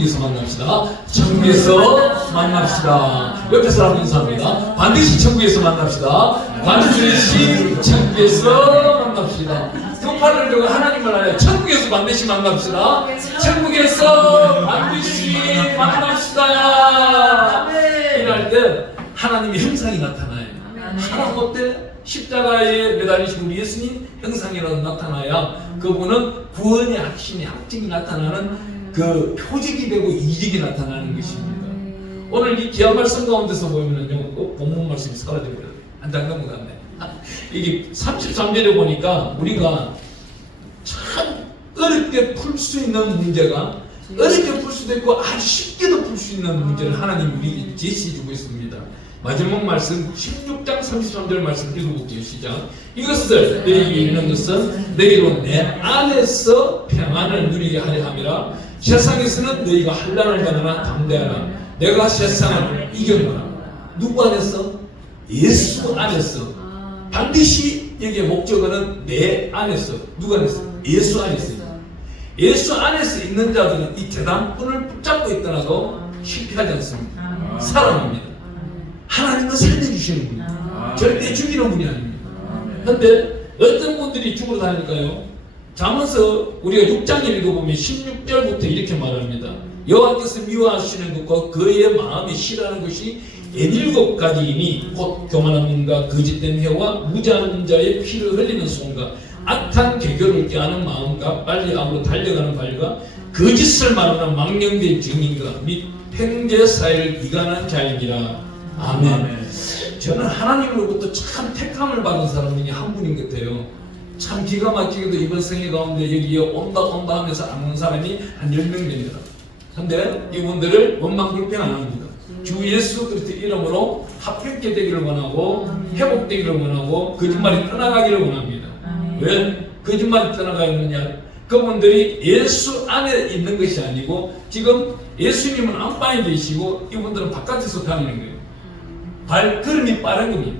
천국에서 만납시다. 천국에서 만납시다. 옆에 사람 인사합니다. 반드시 천국에서 만납시다. 반드시 천국에서 만납시다. 그 팔을 들고 하나님을 알아요. 천국에서 반드시 만납시다. 천국에서 반드시 만납시다. 이럴 때 하나님의 형상이 나타나요. 하나님 어때? 십자가에 매달리신 우리 예수님 형상이라도 나타나야 그분은 구원의 핵심이 확증이 나타나는 그 표적이 되고 이직이 나타나는 것입니다. 오늘 이 귀한 말씀 가운데서 보면은요, 본문 말씀이 사라져버려요. 한 장 넘어갔네. 이게 33절에 보니까 우리가 참 어렵게 풀 수 있는 문제가 어렵게 풀 수도 있고 아주 쉽게도 풀 수 있는 문제를 하나님 우리에게 제시해주고 있습니다. 마지막 말씀 16장 33절 말씀 읽어볼게요. 시작. 이것을 너희에게 이르는 것은 너희로 내 안에서 평안을 누리게 하려 함이라. 세상에서는 너희가 환난을 받으나 담대하라. 내가 세상을 이겼노라. 누구 안에서? 예수 안에서. 반드시 여기에 목적어는 내 안에서. 누구 안에서? 예수 안에서. 예수 안에서 있는 자들은 이 재단꾼을 붙잡고 있더라도 실패하지 않습니다. 살아납니다. 하나님은 살려주시는 분이에요. 절대 죽이는 분이 아닙니다. 그런데 어떤 분들이 죽으러 다니까요. 잠언서 우리가 6장에 읽어보면 16절부터 이렇게 말합니다. 여호와께서 미워하시는 것과 그의 마음이 싫어하는 것이 17가지이니 곧 교만한 눈과 거짓된 혀와 무지한 자의 피를 흘리는 손과 악한 개교를 꾀하는 마음과 빨리 앞으로 달려가는 발과 거짓을 말하는 망령된 증인과 및 횡재사를 이간한 자입니다. 아멘. 저는 하나님으로부터 참 택함을 받은 사람 중에 한 분인 것 같아요. 참 기가 막히게도 이번 생애 가운데 여기에 온다 하면서 안 온 사람이 한 10명 됩니다. 근데 이분들을 원망불평 안 합니다. 주 예수 그리스도 이름으로 합격게 되기를 원하고 회복되기를 원하고 거짓말이 떠나가기를 원합니다. 왜 거짓말이 떠나가느냐? 그분들이 예수 안에 있는 것이 아니고 지금 예수님은 안방에 계시고 이분들은 바깥에서 다니는 거예요. 발걸음이 빠른 겁니다.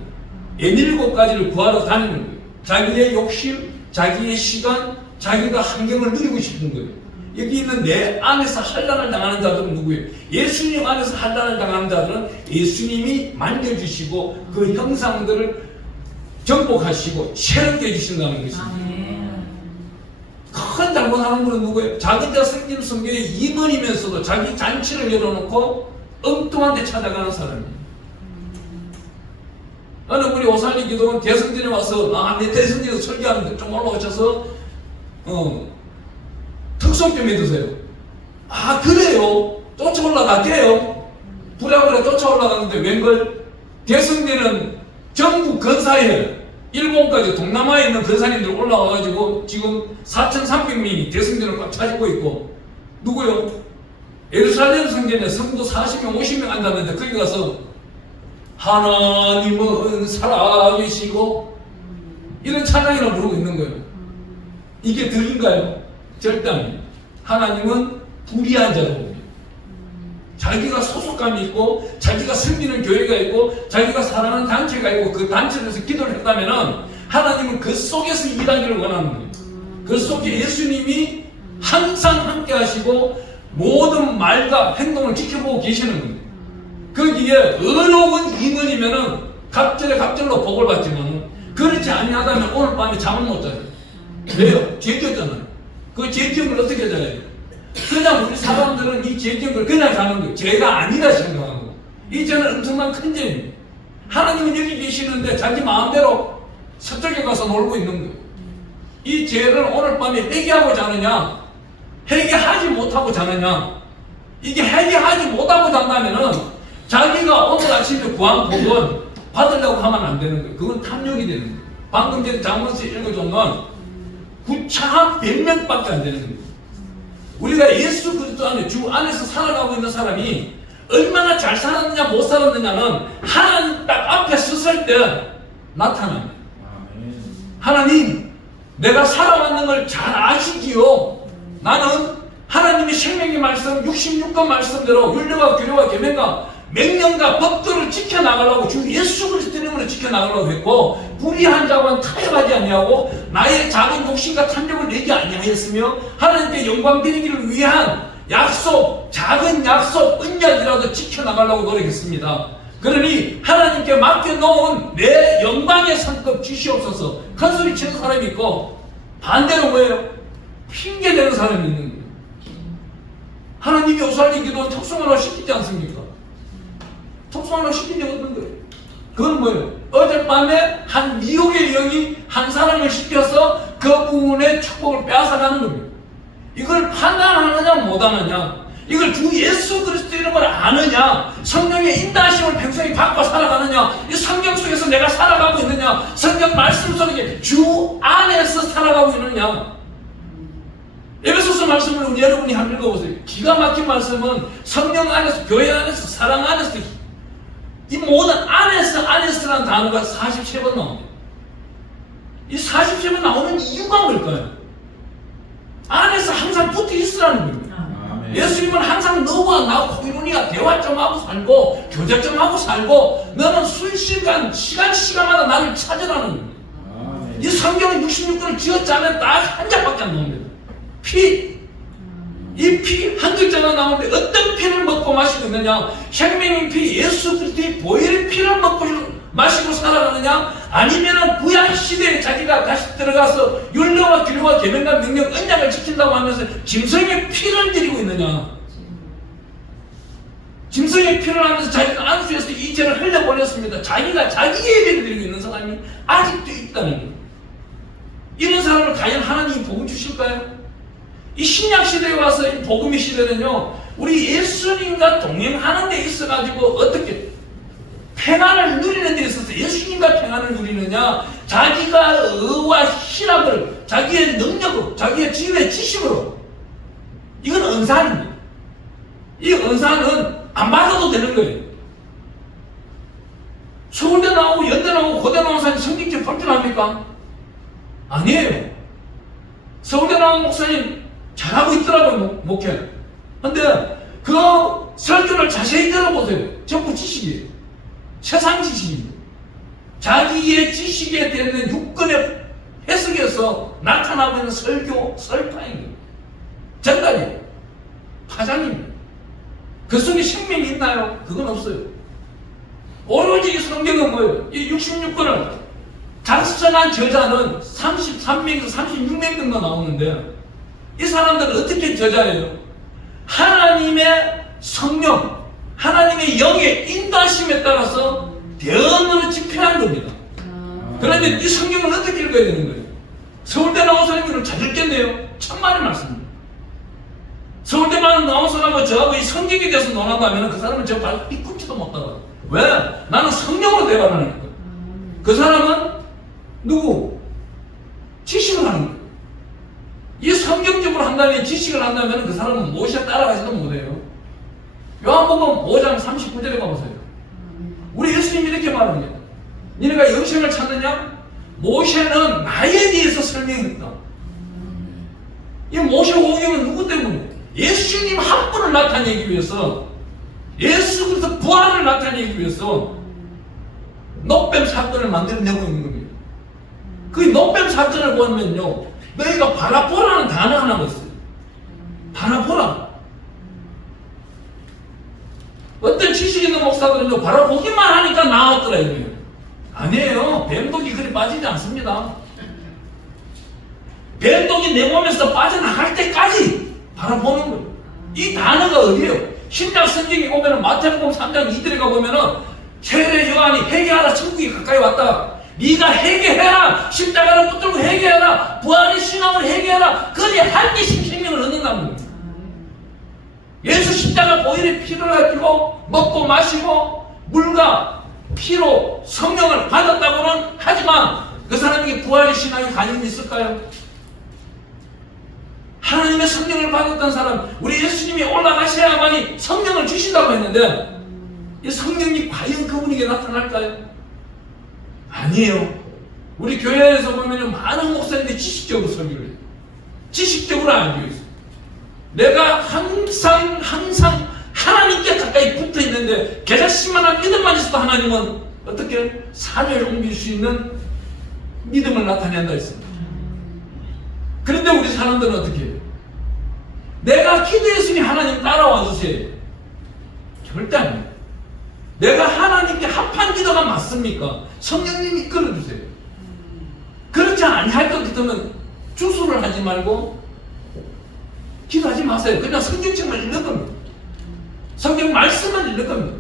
17가지를 구하러 다니는 거예요. 자기의 욕심, 자기의 시간, 자기가 환경을 누리고 싶은 거예요. 여기 있는 내 안에서 환난을 당하는 자들은 누구예요? 예수님 안에서 환난을 당하는 자들은 예수님이 만져주시고 그 형상들을 정복하시고 새롭게 해주신다는 것입니다. 큰 잘못하는 분은 누구예요? 자기 자 생긴 성경의 임원이면서도 자기 잔치를 열어놓고 엉뚱한 데 찾아가는 사람이에요. 어느 분이 오살리 기도원 대성전에 와서 내 대성전에서 설교하는데 좀 올라오셔서 특송 좀 해주세요. 그래요? 쫓아 올라갈게요. 부랴부랴 쫓아 올라가는데 웬걸 대성전은 전국 근사에 일본까지 동남아에 있는 근사님들 올라와가지고 지금 4,300명이 대성전을 꽉 차지고 있고 누구요? 예루살렘 성전에 성도 40명 50명 앉았는데 거기 가서 하나님은 살아계시고 이런 찬양이나 부르고 있는 거예요. 이게 덕인가요? 절대 아닙니다. 하나님은 불의한 자로 봅니다. 자기가 소속감이 있고 자기가 섬기는 교회가 있고 자기가 사랑하는 단체가 있고 그 단체에서 기도를 했다면 하나님은 그 속에서 일하기를 원하는 거예요. 그 속에 예수님이 항상 함께 하시고 모든 말과 행동을 지켜보고 계시는 거예요. 거기에 어려운 임원이면은 갑절로 복을 받지만 그렇지 아니하다면 오늘 밤에 잠을 못 자요. 왜요? 죄지었잖아요. 그 죄지은 걸 어떻게 자요? 그냥 우리 사람들은 이 죄지은 걸 그냥 자는 거예요. 죄가 아니다 생각하고. 이 죄는 엄청난 큰 죄입니다. 하나님은 여기 계시는데 자기 마음대로 서쪽에 가서 놀고 있는 거예요. 이 죄를 오늘 밤에 회개하고 자느냐 회개하지 못하고 자느냐. 이게 회개하지 못하고 잔다면은 자기가 오늘 아침에 구한 복은 받으려고 하면 안 되는 거예요. 그건 탐욕이 되는 거예요. 방금 전에 장문서 읽어줬는 구차한 변명밖에 안 되는 거예요. 우리가 예수 그리스도 안에 주 안에서 살아가고 있는 사람이 얼마나 잘 살았느냐 못 살았느냐는 하나님 딱 앞에 섰을 때 나타납니다. 하나님 내가 살아왔는 걸 잘 아시지요. 나는 하나님의 생명의 말씀 66권 말씀대로 율례와 규례와 계명과 명령과 법도를 지켜나가려고 주 예수 그리스도 이름으로 지켜나가려고 했고 불의한 자와는 타협하지 아니하고 나의 작은 욕심과 탐욕을 내지 아니하였으며 하나님께 영광 드리기를 위한 약속 작은 살아가려고 노력했습니다. 그러니 하나님께 맡겨놓은 내 영광의 상급 주시옵소서. 큰 소리 치는 사람이 있고, 반대로 뭐예요? 핑계대는 사람이 있는 거예요. 하나님이 요살림 기도는 척송하라고 시키지 않습니까? 척송하라고 시킨 적 없는 거예요. 그건 뭐예요? 어젯밤에 한 미혹의 영이 한 사람을 시켜서 그 부분의 축복을 빼앗아가는 겁니다. 이걸 판단하느냐 못하느냐, 이걸 주 예수 그리스도 이름을 아느냐, 성령의 인도하심을 평생에 받고 살아가느냐, 이 성경 속에서 내가 살아가고 있느냐, 성경 말씀 속에 주 안에서 살아가고 있느냐. 에베소서 말씀을 우리 여러분이 한번 읽어보세요. 기가 막힌 말씀은 성령 안에서, 교회 안에서, 사랑 안에서, 이 모든 안에서라는 단어가 43번 나옵니다. 이 43번 나오는 이유가 뭘까요? 안에서 항상 붙어 있으라는 겁니다. 예수님은 항상 너와 나 코이노니가 대화 좀 하고 살고 교제 좀 하고 살고, 너는 순식간 시간마다 나를 찾으라는 겁니다. 이 성경은 66권을 지었자면 딱 한 장밖에 안 나옵니다. 피. 이 피 한 글자가 나오는데 어떤 피를 먹고 마시고 있느냐? 생명의 피, 예수 그리스도의 보혈의 피를 먹고 마시고 살아가느냐? 아니면은 구약 시대에 자기가 다시 들어가서 율법과 규례와 계명과 명령, 언약을 지킨다고 하면서 짐승의 피를 드리고 있느냐? 짐승의 피를 하면서 자기가 안수해서 이 죄를 흘려보냈습니다. 자기가 자기의 예배를 드리고 있는 사람이 아직도 있다는 거예요. 이런 사람을 과연 하나님이 복음 주실까요? 이 신약 시대에 와서 이 복음의 시대는요, 우리 예수님과 동행하는 데 있어가지고 어떻게 평안을 누리는 데 있어서 예수님과 평안을 누리느냐, 자기가 의와 희락을 자기의 능력으로, 자기의 지혜의 지식으로, 이건 은사입니다. 이 은사는 안 받아도 되는 거예요. 서울대 나오고 연대 나오고 고대 나온 사람이 성경책 볼 줄 압니까? 아니에요. 서울대 나온 목사님 잘하고 있더라고요, 목회. 근데 그 설교를 자세히 들어보세요. 전부 지식이에요. 세상 지식입니다. 자기의 지식에 대한 육근의 해석에서 나타나고 있는 설교, 설파입니다. 전달이에요. 파장입니다. 그 속에 생명이 있나요? 그건 없어요. 오로지 성경은 뭐예요? 이 66권을 작성한 저자는 33명에서 36명 정도 나오는데, 이 사람들은 어떻게 저자예요? 하나님의 성령, 하나님의 영의 인도하심에 따라서 대언으로 집필한 겁니다. 그런데 이 성경을 어떻게 읽어야 되는 거예요? 서울대 나온 사람들은 잘 읽겠네요. 천만의 말씀입니다. 서울대만 나온 사람은 저하고 이 성경에 대해서 논한다면 그 사람은 저 발 뒤꿈치도 못 따라. 왜? 나는 성령으로 대화를 하는 거예요. 그 사람은 누구? 지식을 하는 거예요. 이 성경적으로 한다면, 지식을 한다면 그 사람은 모세 따라가지도 못해요. 요한복음 5장 39절에 가보세요. 우리 예수님이 이렇게 말합니다. 너네가 영생을 찾느냐? 모세는 나에 대해서 설명했다. 이 모세 오경은 누구 때문에? 예수님 한 분을 나타내기 위해서, 예수 그리스도 부활을 나타내기 위해서 녹뱀 사건을 만들어내고 있는 겁니다. 그 녹뱀 사건을 보면요, 너희가 바라보라는 단어 하나가 있어요. 바라보라. 어떤 지식 있는 목사들은요, 바라보기만 하니까 나았더라 이거예요. 아니에요. 뱀독이 그리 빠지지 않습니다. 뱀독이 내 몸에서 빠져나갈 때까지 바라보는 거예요. 이 단어가 어디예요? 신약 성경에 보면은 마태복음 3장 2절에 가보면은 세례 요한이 회개하라, 천국이 가까이 왔다. 네가 회개해라, 십자가를 붙들고 회개해라, 부활의 신앙을 회개해라. 그래야 한 개씩 생명을 얻는다는 겁니다. 예수 십자가 보혈의 피를 가지고 먹고 마시고 물과 피로 성령을 받았다고는 하지만 그 사람에게 부활의 신앙이 관심이 있을까요? 하나님의 성령을 받았던 사람, 우리 예수님이 올라가셔야만이 성령을 주신다고 했는데, 이 성령이 과연 그분에게 나타날까요? 아니에요. 우리 교회에서 보면 많은 목사님들이 지식적으로 설교를 해요. 지식적으로 알고 있어요. 내가 항상 하나님께 가까이 붙어 있는데, 계좌씨만한 믿음만 있어도 하나님은 어떻게 산을 옮길 수 있는 믿음을 나타낸다 했습니다. 그런데 우리 사람들은 어떻게 해요? 내가 기도했으니 하나님 따라와 주세요. 절대 아닙니다. 기도가 맞습니까? 성령님이 이끌어주세요. 그렇지 아니할 것 같으면 주술을 하지 말고 기도하지 마세요. 그냥 성경책만 읽는 겁니다. 성경 말씀만 읽는 겁니다.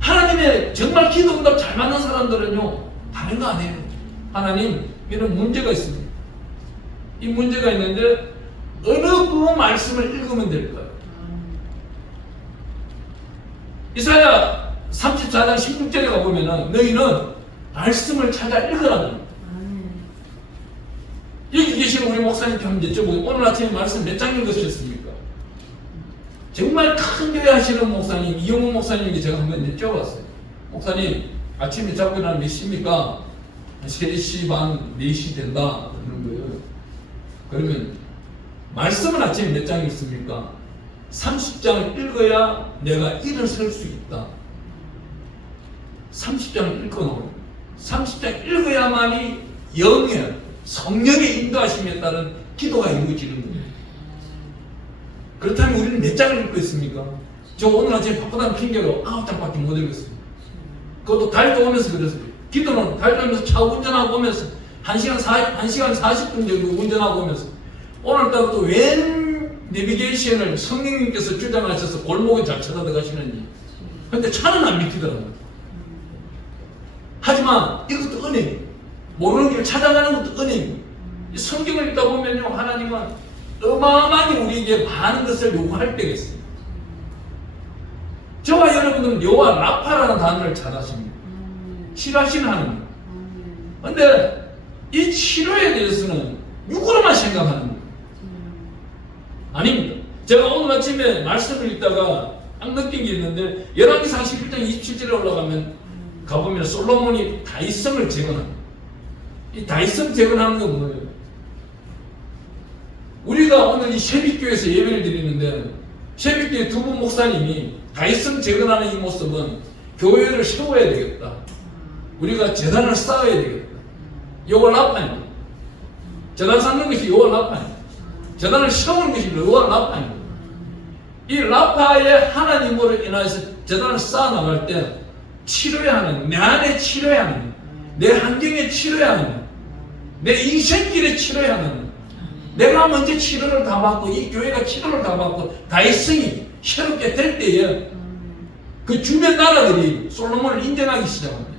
하나님의 정말 기도응답 잘 맞는 사람들은요, 다른 거 아니에요. 하나님, 이런 문제가 있습니다. 이 문제가 있는데 어느 그 말씀을 읽으면 될까요? 이사야 34장 16절에 가보면 너희는 말씀을 찾아 읽으라는 여기 계신 우리 목사님께 한번 여쭤보고 오늘 아침에 말씀 몇 장 읽으셨습니까? 정말 큰 교회 하시는 목사님 이용훈 목사님에게 제가 한번 여쭤봤어요. 목사님 아침에 자고 일어나면 몇 시입니까? 3시 반 4시 된다 그러는 거예요. 그러면 말씀은 아침에 몇 장 읽습니까? 30장을 읽어야 내가 일어설 수 있다. 30장을 읽고 나오는 30장 읽어야만이 영의 성령의 인도하심에 따른 기도가 이루어지는 거예요. 그렇다면 우리는 몇 장을 읽고 있습니까? 저 오늘 아침에 바쁘다는 핑계로 9장밖에 못 읽었어요. 그것도 달도 오면서 그랬어요. 기도는 달도 오면서 차 운전하고 오면서 1시간 40분 정도 운전하고 오면서 오늘따라 또 웬 내비게이션을 성령님께서 주장하셔서 골목에 잘 찾아들어가시는지. 근데 차는 안 믿기더라고요. 하지만 이것도 은혜예요. 모르는 길을 찾아가는 것도 은혜예요. 성경을 읽다 보면요, 하나님은 어마어마하게 우리에게 많은 것을 요구할 때가 있어요. 저와 여러분은 여호와 라파라는 단어를 잘 아십니다. 치료하시는 하나님. 근데 이 치료에 대해서는 육으로만 생각하는 거예요. 아닙니다. 제가 오늘 아침에 말씀을 읽다가 딱 느낀 게 있는데 열왕기상 11장 27절에 올라가면 가보면 솔로몬이 다윗성을 재건합니다. 이 다윗성 재건하는 건 뭐예요? 우리가 오늘 이 세빛교회에서 예배를 드리는데 세빛교회 두 분 목사님이 다윗성 재건하는 이 모습은 교회를 세워야 되겠다. 우리가 재단을 쌓아야 되겠다. 여호와 라파입니다. 재단 쌓는 것이 여호와 라파입니다. 재단을 세우는 것이 여호와 라파입니다. 이 라파의 하나님으로 인해서 재단을 쌓아나갈 때 치료해야 하는, 내 안에 치료해야 하는, 내 환경에 치료해야 하는, 내 인생길에 치료해야 하는, 내가 먼저 치료를 다 받고 이 교회가 치료를 다 받고 다윗성이 새롭게 될 때에 그 주변 나라들이 솔로몬을 인정하기 시작합니다.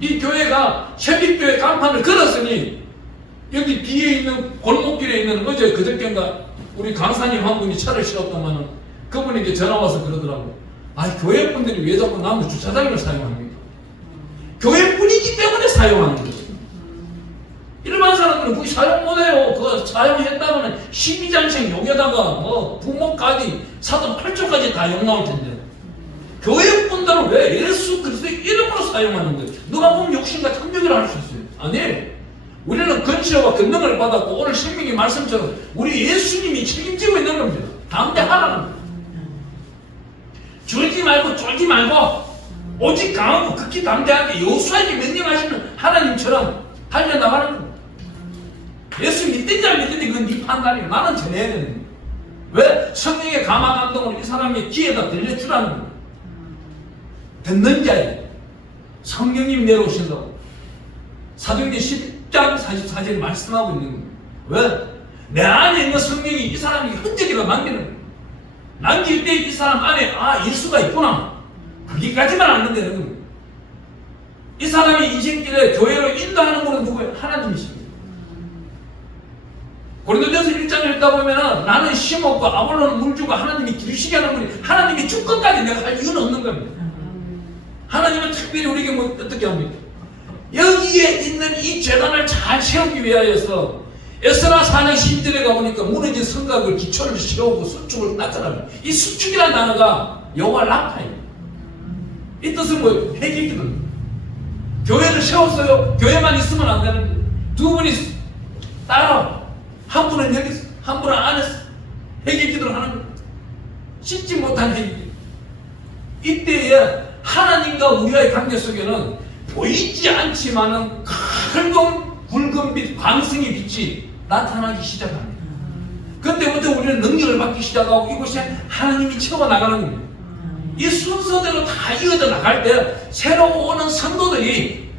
이 교회가 세빛교회 간판을 걸었으니 여기 뒤에 있는 골목길에 있는 어제 그저께인가 우리 강사님 한 분이 차를 실었더만은 그분에게 전화 와서 그러더라고요. 아, 교회 분들이 왜 자꾸 나무 주차장을 사용합니까? 교회 분이기 때문에 사용하는 거죠. 일반 사람들은 그거 사용 못해요. 그거 사용했다면 12장생 욕에다가 뭐 부모까지 사돈 8조까지 다 욕 나올 텐데 교회 분들은 왜 예수 그리스도의 이름으로 사용하는 거예요? 누가 보면 욕심과 탐욕이라 할 수 있어요. 아니에요. 우리는 건실과 권능을 받았고 오늘 생명의 말씀처럼 우리 예수님이 책임지고 있는 겁니다. 담대하라는 거예요. 졸지 말고 쫄지 말고 오직 강하고 극히 담대하게 여호수아에게 명령하시는 하나님처럼 달려나가는 겁니다. 예수 믿든지 안 믿든지 그건 네 판단이에요. 나는 전해야 되는 거예요. 왜? 성령의 감화 감동을 이 사람의 귀에다 들려주라는 거예요. 듣는 자에 성령님이 내려오신다고 사도행전 10장 44절에 말씀하고 있는 거예요. 왜? 내 안에 있는 성령이 이 사람이 흔적이라 남기는 거예요. 남길 때 이 사람 안에 예수가 있구나. 거기까지만 안 된다는 겁니다. 이 사람이 인생길에 교회로 인도하는 분은 누구예요? 하나님이십니다. 고린도전서 1장을 읽다 보면은 나는 심었고 아볼로는 물주고 하나님이 기르시게 하는 분이 하나님이 주권까지 내가 할 이유는 없는 겁니다. 하나님은 특별히 우리에게 뭐 어떻게 합니까? 여기에 있는 이 재단을 잘 세우기 위하여서 에스라 4장 12절에 가보니까 무너진 성곽을 기초를 세우고 수축을 닦으라면 이 수축이라는 단어가 여호와 라파입니다. 이 뜻은 뭐예요? 회개기도입니다. 교회를 세웠어요. 교회만 있으면 안 되는데 두 분이 따라 한 분은 여기서 한 분은 안에서 회개기도를 하는 거예요. 씻지 못한 회개기도. 이때에 하나님과 우리와의 관계 속에는 보이지 않지만은 붉은 빛, 광성의 빛이 나타나기 시작합니다. 그때부터 우리는 능력을 받기 시작하고 이곳에 하나님이 채워나가는 겁니다. 이 순서대로 다 이어져 나갈 때 새로 오는 성도들이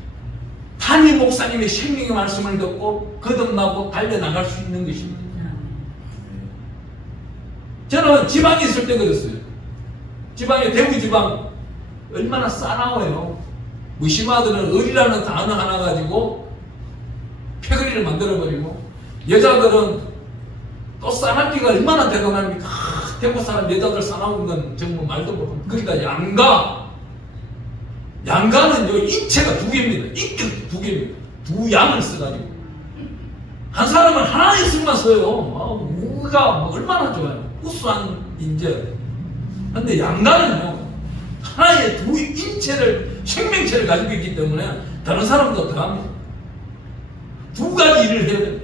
담임 목사님의 생명의 말씀을 듣고 거듭나고 달려나갈 수 있는 것입니다. 저는 지방에 있을 때 그랬어요. 지방에, 대구 지방 얼마나 싸나워요. 무심하들은 을이라는 단어 하나 가지고 패거리를 만들어버리고, 여자들은 또 싸납기가 얼마나 대단합니까? 대구 사람 여자들 싸나운 건 정말 말도 못합니다. 그러니까 양가는요, 인체가 두 개입니다. 인격 두 개입니다. 두 양을 써가지고. 한 사람은 하나의 술만 써요. 우가 얼마나 좋아요. 우수한 인재. 근데 양가는요, 하나의 두 인체를, 생명체를 가지고 있기 때문에 다른 사람보다 더합니다. 두 가지 일을 해야 돼요.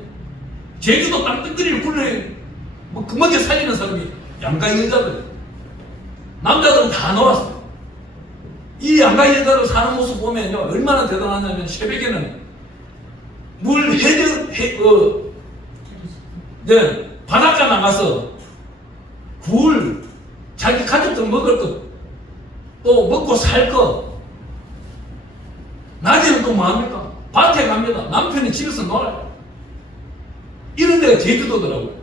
제주도 땅뜨거리를 굴려 금방에 살리는 사람이 양가 여자들. 남자들은 다 놓았어요. 이 양가 여자들 사는 모습 보면요, 얼마나 대단하냐면, 새벽에는 바닷가 나가서 굴, 자기 가족들 먹을 것, 또 먹고 살 것. 낮에는 또 뭐합니까? 밭에 갑니다. 남편이 집에서 놀아요. 이런 데가 제주도더라고요.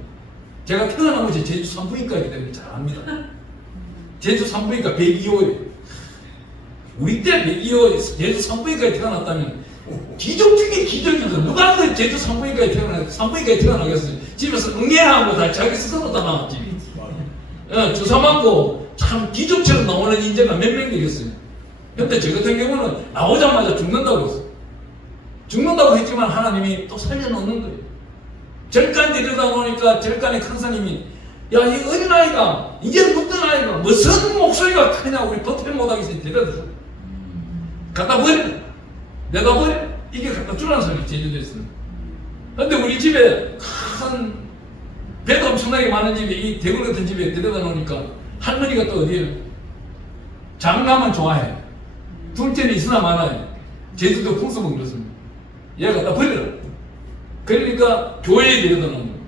제가 태어난 곳이 제주 산부인과이기 때문에 잘 압니다. 제주 산부인과 102호예요. 우리 때 102호 제주 산부인과에 태어났다면 기적 중에 기적이죠. 누가 그 제주 산부인과에 태어나겠어요? 집에서 응애하고 다 자기 스스로 다 나왔지. 주사 맞고 참 기적처럼 나오는 인재가 몇 명 되겠어요. 근데 저 같은 경우는 나오자마자 죽는다고 했어요. 죽는다고 했지만 하나님이 또 살려놓는 거예요. 절간 데려다 놓으니까 절간의 큰사님이, 야, 이 어린아이가, 이제 묻던 아이가 무슨 목소리가 크냐, 우리 버텨 못하기 전에 데려다 줘. 갖다 버려. 내가 버려. 이게 갖다 주라는 소리, 제주도에서는. 근데 우리 집에 큰 배도 엄청나게 많은 집에, 이 대굴 같은 집에 데려다 놓으니까 할머니가 또 어디에요? 장남은 좋아해. 둘째는 있으나 마나요. 제주도 풍습은 그렇습니다. 얘가 갖다 버려라. 그러니까 교회에 데려다 놓는 거예요.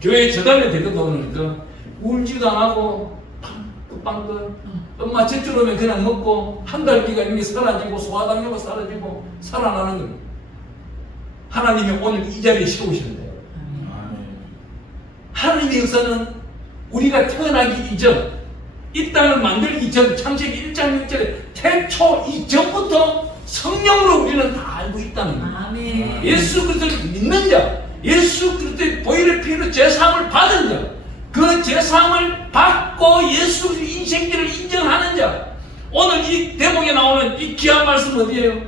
교회 저단에 데려다 놓으니까 울지도 안 하고 빵긋빵긋. 엄마 제줄 오면 그냥 먹고 한 달 기간 이미 사라지고 소화당뇨가 사라지고 살아나는 거예요. 하나님이 오늘 이 자리에 세우시는데요. 하나님의 역사는 우리가 태어나기 이전, 이 땅을 만들기 전, 창세기 1장 1절에 태초 이전부터 성령으로 우리는 다 알고 있다는 거예요. 아멘. 예수 그리스도를 믿는 자, 예수 그리스도의 보혈의 피로 제사함을 받은 자, 그 제사함을 받고 예수 인생길을 인정하는 자. 오늘 이 대목에 나오는 이 귀한 말씀 어디예요?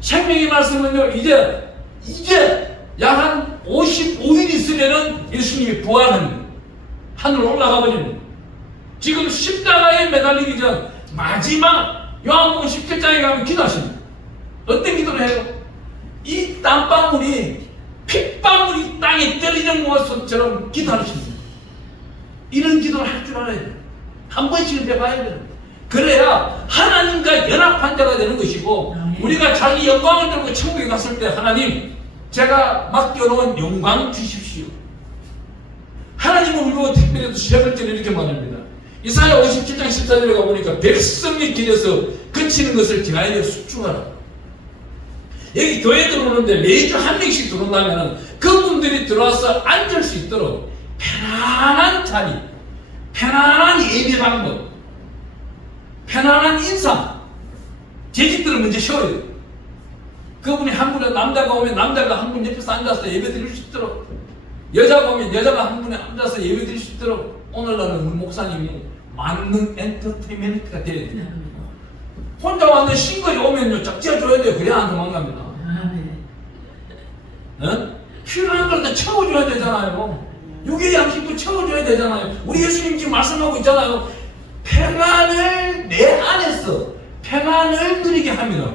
생명의 말씀은요, 이제 약 한 55일 있으면은 예수님이 부활하는 거예요. 하늘로 올라가 버리는 거예요. 지금 십자가에 매달리기 전 마지막 요한복음 17장에 가면 기도하십니다. 어떤 기도를 해요? 이 땀방울이 핏방울이 땅에 떨어지는 것처럼 기도하십니다. 이런 기도를 할 줄 알아야 돼요. 한 번씩은 해봐야 돼요. 그래야 하나님과 연합한 자가 되는 것이고, 우리가 자기 영광을 들고 천국에 갔을 때 하나님, 제가 맡겨놓은 영광 주십시오. 하나님은 우리가 특별히 세 번째로 이렇게 말합니다. 이사야 57장 14절에 가보니까 백성의 길에서 그치는 것을 지나야 숙주하라. 여기 교회 들어오는데 매주 한 명씩 들어온다면 그분들이 들어와서 앉을 수 있도록 편안한 자리, 편안한 예배 방법, 편안한 인사, 재직들을 먼저 쉬어야 돼요. 그분이 한 분에 남자가 오면 남자가 한 분 옆에서 앉아서 예배 드릴 수 있도록, 여자가 오면 여자가 한 분에 앉아서 예배 드릴 수 있도록 오늘날은 우리 목사님이 만능 엔터테인먼트가 돼야 돼요. 혼자 왔는 싱글이 오면요, 짝지어줘야 돼요. 그래야 안 도망갑니다. 필요한 걸 다 채워줘야 되잖아요. 육의 양식도 채워줘야 되잖아요. 우리 예수님 지금 말씀하고 있잖아요. 평안을 내 안에서 평안을 누리게 합니다.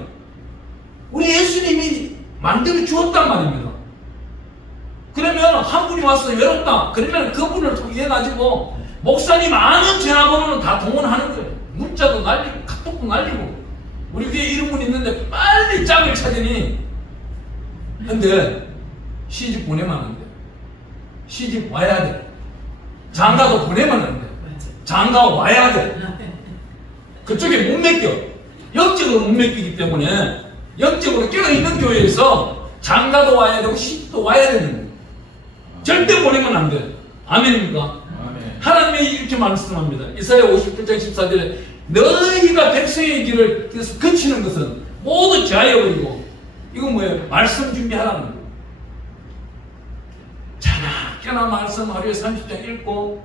우리 예수님이 만들어 주었단 말입니다. 그러면 한 분이 와서 외롭다. 그러면 그분을 통해 가지고 목사님 아는 전화번호는 다 동원하는 거예요. 문자도 날리고 카톡도 날리고. 우리 뒤에 이런 분 있는데 빨리 짝을 찾으니. 근데 시집 보내면 안 돼. 시집 와야 돼. 장가도 보내면 안 돼. 장가 와야 돼. 그쪽에 못 맡겨. 영적으로 못 맡기기 때문에 영적으로 깨어있는 교회에서 장가도 와야 되고 시집도 와야 되는 거예요. 절대 보내면 안 돼. 아멘입니까? 아멘. 하나님이 이렇게 말씀합니다. 이사야 57장 14절에 너희가 백성의 길을 거치는 것은 모두 제하여버리고, 이건 뭐예요? 말씀 준비하라는 거예요. 자나깨나 말씀 하루에 30장 읽고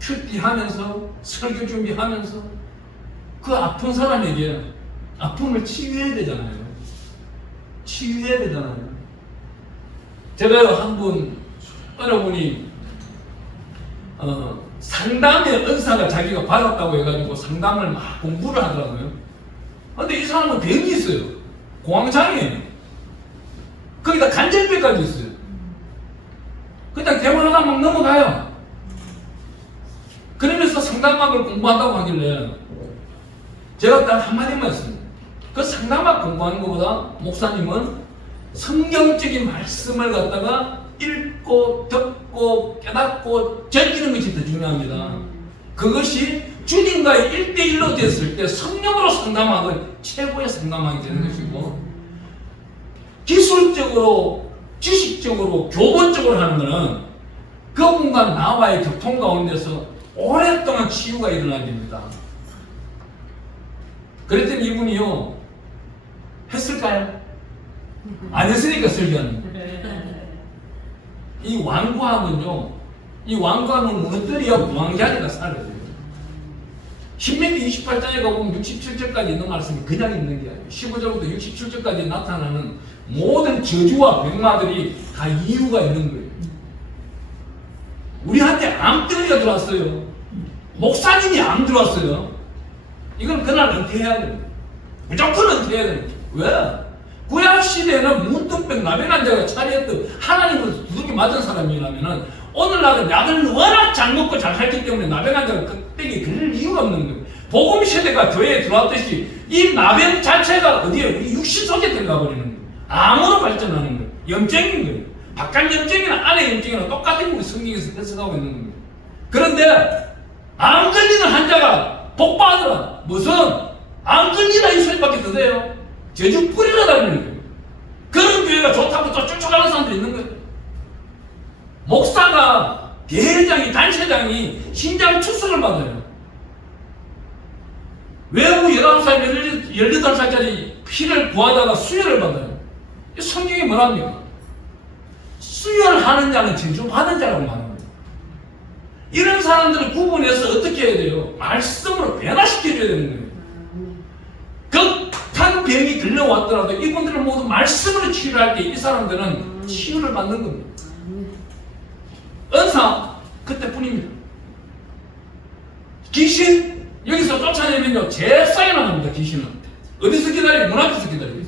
큐티하면서 설교 준비하면서 그 아픈 사람에게 아픔을 치유해야 되잖아요. 치유해야 되잖아요. 제가 한 분, 어느 분이 상담의 은사가 자기가 받았다고 해가지고 상담을 막 공부를 하더라고요. 근데 이 사람은 병이 있어요. 공황장애예요. 거기다 간질병까지 있어요. 그냥 대화하다 막 넘어가요. 그러면서 상담학을 공부한다고 하길래 제가 딱 한마디만 했습니다. 그 상담학 공부하는 것보다 목사님은 성경적인 말씀을 갖다가 읽고 듣고 깨닫고 즐기는 것이 더 중요합니다. 그것이 주님과의 1대1로 됐을 때 성령으로 상담학은 최고의 상담학이 되는 것이고, 기술적으로 지식적으로 교본적으로 하는 것은 그분과 나와의 교통 가운데서 오랫동안 치유가 일어나야 됩니다. 그랬더니 이분이요, 했을까요? 안 했으니까 설교하는 거예요. 이 완고함은요, 이 완고함은 무너뜨려야 무한자리가 살아야 돼요. 신명기 28장에 가보면 67절까지 있는 말씀이 그냥 있는 게 아니에요. 15절부터 67절까지 나타나는 모든 저주와 병마들이 다 이유가 있는 거예요. 우리한테 암덩이가 들어왔어요. 목사님이 암 들어왔어요. 이건 그날 은퇴해야 돼요. 무조건 은퇴해야 돼요. 왜? 구약시대에는 문둥병 나병환자가 차리했던 하나님을 두들겨 맞은 사람이라면 오늘날은 약을 워낙 잘 먹고 잘 살기 때문에 나병환자가 껍데기에 걸릴 이유가 없는 거예요. 복음시대가 교회에 들어왔듯이 이 나병 자체가 어디에? 육신 속에 들어가 버리는 거예요. 암으로 발전하는 거예요. 염증인 거예요. 바깥 염증이나 안의 염증이나 똑같은 거 성경에서 해석하고 있는 거예요. 그런데 암 걸리는 환자가 복받으라. 무슨? 암 걸리나 이 소리밖에 더 돼요. 제주 뿌리러 다니는 거예요. 그런 교회가 좋다고 또 쫓아가는 사람도 있는 거예요. 목사가, 대회장이, 단체장이 심장 투석을 받아요. 외부 19살, 18살짜리 피를 구하다가 수혈을 받아요. 성경이 뭐랍니까? 수혈하는 자는 진중받은 자라고 말합니다. 이런 사람들을 구분해서 어떻게 해야 돼요? 말씀으로 변화시켜줘야 되는 거예요. 극한 병이 들려왔더라도 이분들은 모두 말씀으로 치유할 때 이 사람들은 치유를 받는 겁니다. 은사 그때뿐입니다. 귀신 여기서 쫓아내면요 제사에 나갑니다. 귀신은 어디서 기다려요? 문 앞에서 기다려요.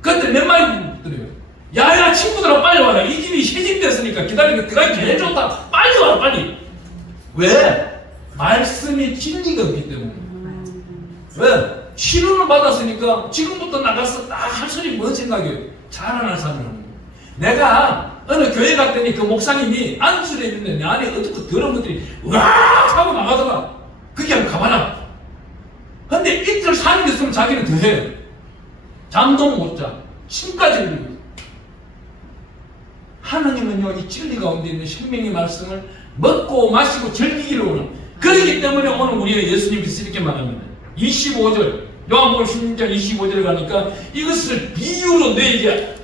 그때 몇 마리 들어요. 야야 친구들아 빨리 와라. 이 집이 시집됐으니까 기다리니까 그가 제일 좋다. 빨리 와라 빨리. 왜? 말씀이 진리가 없기 때문에. 왜? 신호를 받았으니까 지금부터 나가서 딱 할 소리 뭔 생각이에요? 자라날 사람을 하는 거예요. 내가 어느 교회 갔더니 그 목사님이 안수를 해주는데 내 안에 어떻게 더러운 것들이 으악 하고 나가더라. 그게 한번 가봐라. 근데 이틀 3일 있으면 자기는 더해요. 잠도 못 자. 침까지 흘리고 있어요. 하나님은요 이 진리 가운데 있는 생명의 말씀을 먹고 마시고 즐기기를 원합니다. 그렇기 때문에 오늘 우리가 예수님께서 이렇게 말합니다. 25절 요한복음 16장 25절에 가니까 이것을 비유로 너에게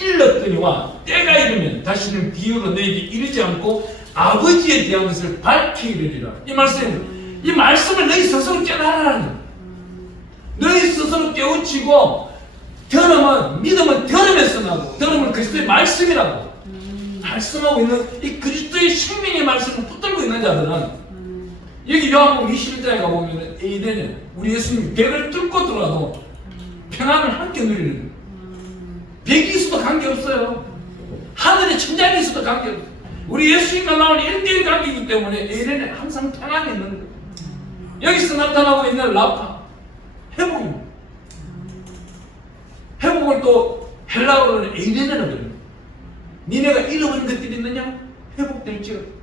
일렀더니와 때가 이르면 다시는 비유로 너에게 이르지 않고 아버지에 대한 것을 밝히 이르리라. 이 말씀을 너희 스스로 깨달으라는 거예요. 너희 스스로 깨우치고 믿음은 들음에서 나고 들음은 그리스도의 말씀이라고 말씀하고 있는 이 그리스도의 생명의 말씀을 붙들고 있는 자들은 여기 요한복음 21장에 가보면 에이덴에 우리 예수님이 벽을 뚫고 들어가도 평안을 함께 누리는 거예요. 벽이 있어도 관계없어요. 하늘에 천장이 있어도 관계없어요. 우리 예수님과 나오는 1대1 관계이기 때문에 에이덴에 항상 평안이 있는 거예요. 여기서 나타나고 있는 라파 회복입니다. 회복을 또 헬라어로는 에이덴이라고 그래요. 니네가 잃어버린 것들이 있느냐? 회복될지어다.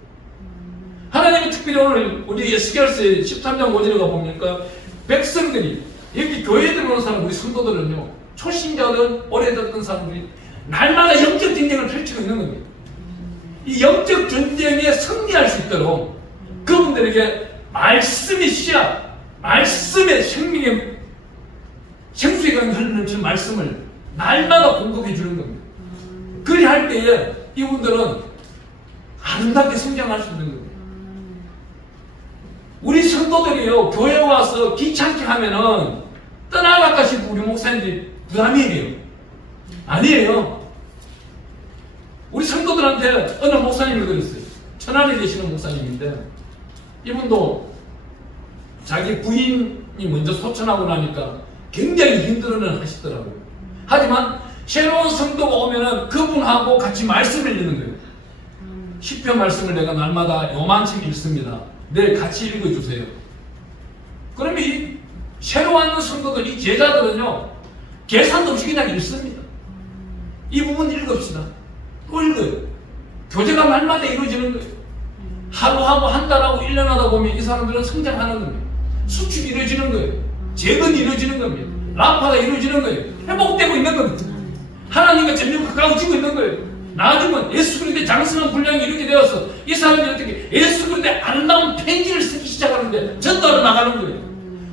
하나님이 특별히 오늘 우리 에스겔서의 13장 5절에 가보니까 백성들이 여기 교회에 들어오는 사람 우리 성도들은요 초신자든 오래됐던 사람들이 날마다 영적 전쟁을 펼치고 있는 겁니다. 이 영적 전쟁에 승리할 수 있도록 그분들에게 말씀의 씨앗, 말씀의 생명의 생수의 강이 흐르는 말씀을 날마다 공급해 주는 겁니다. 그리 할 때에 이분들은 아름답게 성장할 수 있는 겁니다. 우리 성도들이요 교회 와서 귀찮게 하면은 떠나갈까 싶고 우리 목사님들이 부담이에요. 아니에요. 우리 성도들한테 어느 목사님이 그랬어요. 천안에 계시는 목사님인데 이분도 자기 부인이 먼저 소천하고 나니까 굉장히 힘들어는 하시더라고요. 하지만 새로운 성도가 오면은 그분하고 같이 말씀을 읽는 거예요. 시편 말씀을 내가 날마다 요만큼 읽습니다. 내일 같이 읽어주세요. 그러면 이 새로 왔는 성도들, 이 제자들은요 계산도 없이 그냥 읽습니다. 이 부분 읽읍시다. 또 읽어요. 교제가 날마다 이루어지는 거예요. 하루하고 한 달하고 1년 하다 보면 이 사람들은 성장하는 겁니다. 수축이 이루어지는 거예요. 재건이 이루어지는 겁니다. 라파가 이루어지는 거예요. 회복되고 있는 겁니다. 하나님과 점점 가까워지고 있는 거예요. 나중은 예수 그리스도의 장성한 분량이 이렇게 되어서 이 사람들이 어떻게 예수 그리스도의 아름다운 편지를 쓰기 시작하는데 전도로 나가는 거예요.